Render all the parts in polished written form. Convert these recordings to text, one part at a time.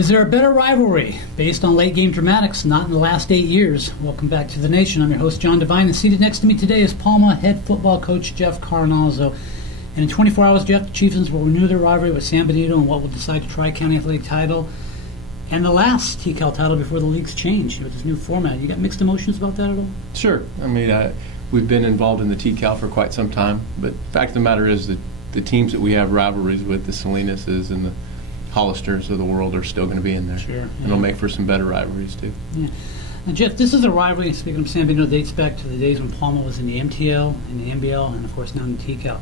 Is there a better rivalry based on late game dramatics? Not in the last 8 years. Welcome back to the Nation. I'm your host, Johne Devine, and seated next to me today is Palma head football coach Jeff Carnazzo. And in 24 hours, Jeff, the Chiefs will renew their rivalry with San Benito and what will decide to Tri-County Athletic title and the last TCAL title before the leagues change with this new format. You got mixed emotions about that at all? Sure. I mean, we've been involved in the TCAL for quite some time, but the fact of the matter is that the teams that we have rivalries with, the Salinases and the Hollisters of the world, are still going to be in there. Sure. And it'll make for some better rivalries, too. Yeah. Now, Jeff, this is a rivalry, speaking of San Benito, dates back to the days when Palma was in the MTL, in the NBL, and, of course, now in the TCAL.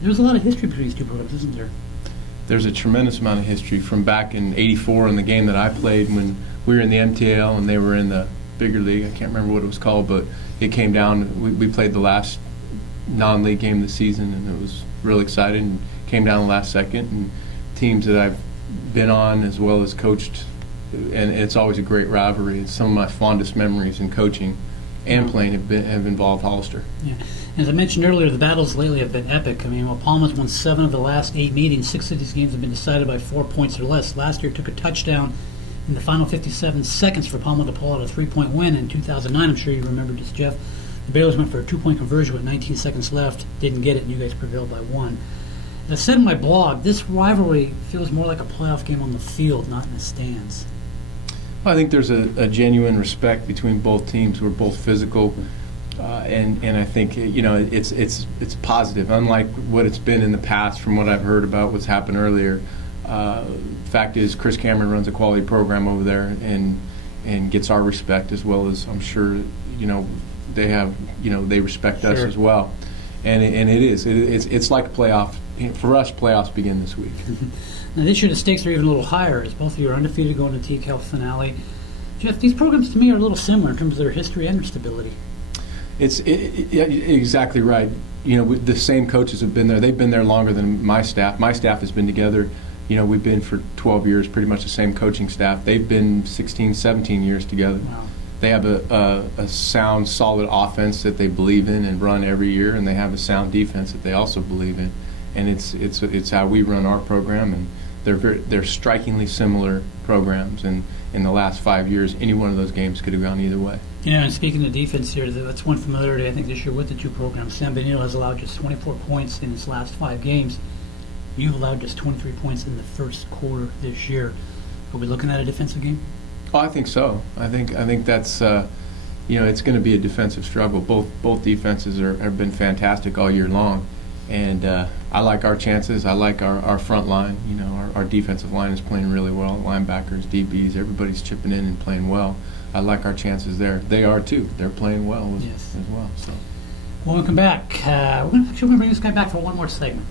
There's a lot of history between these two programs, isn't there? There's a tremendous amount of history from back in '84 in the game that I played when we were in the MTL and they were in the bigger league. I can't remember what it was called, but it came down. We played the last non-league game of the season, and it was really exciting. And came down the last second. And teams that I've been on as well as coached, and it's always a great rivalry. It's some of my fondest memories in coaching and playing have involved Hollister. Yeah. As I mentioned earlier, the battles lately have been epic. I mean, while Palma's won 7 of the last 8 meetings, 6 of these games have been decided by 4 points or less. Last year it took a touchdown in the final 57 seconds for Palma to pull out a 3-point win. In 2009, I'm sure you remember this, Jeff, the Baylors went for a 2-point conversion with 19 seconds left, didn't get it, and you guys prevailed by 1. As I said in my blog, this rivalry feels more like a playoff game on the field, not in the stands. Well, I think there's a genuine respect between both teams. We're both physical. And I think it's positive. Unlike what it's been in the past, from what I've heard about what's happened earlier, fact is Chris Cameron runs a quality program over there and gets our respect, as well as I'm sure they have they respect us as well. And it's like a playoff. For us, playoffs begin this week. Now this year the stakes are even a little higher, as both of you are undefeated going to TCAL finale. Jeff, these programs to me are a little similar in terms of their history and their stability. It's exactly right. The same coaches have been there. They've been there longer than my staff. My staff has been together. We've been for 12 years, pretty much the same coaching staff. They've been 16, 17 years together. Wow. They have a sound, solid offense that they believe in and run every year, and they have a sound defense that they also believe in. And it's how we run our program, and they're strikingly similar programs. And in the last 5 years, any one of those games could have gone either way. And speaking of defense here, that's one familiarity I think this year with the two programs. San Benito has allowed just 24 points in its last 5 games. You've allowed just 23 points in the first quarter this year. Are we looking at a defensive game? Oh, I think so. I think that's it's going to be a defensive struggle. Both defenses have been fantastic all year long, and I like our chances. I like our front line. Our defensive line is playing really well. Linebackers, DBs, everybody's chipping in and playing well. I like our chances there. They are too. They're playing well as well. So when we come back, we're going to bring this guy back for one more segment.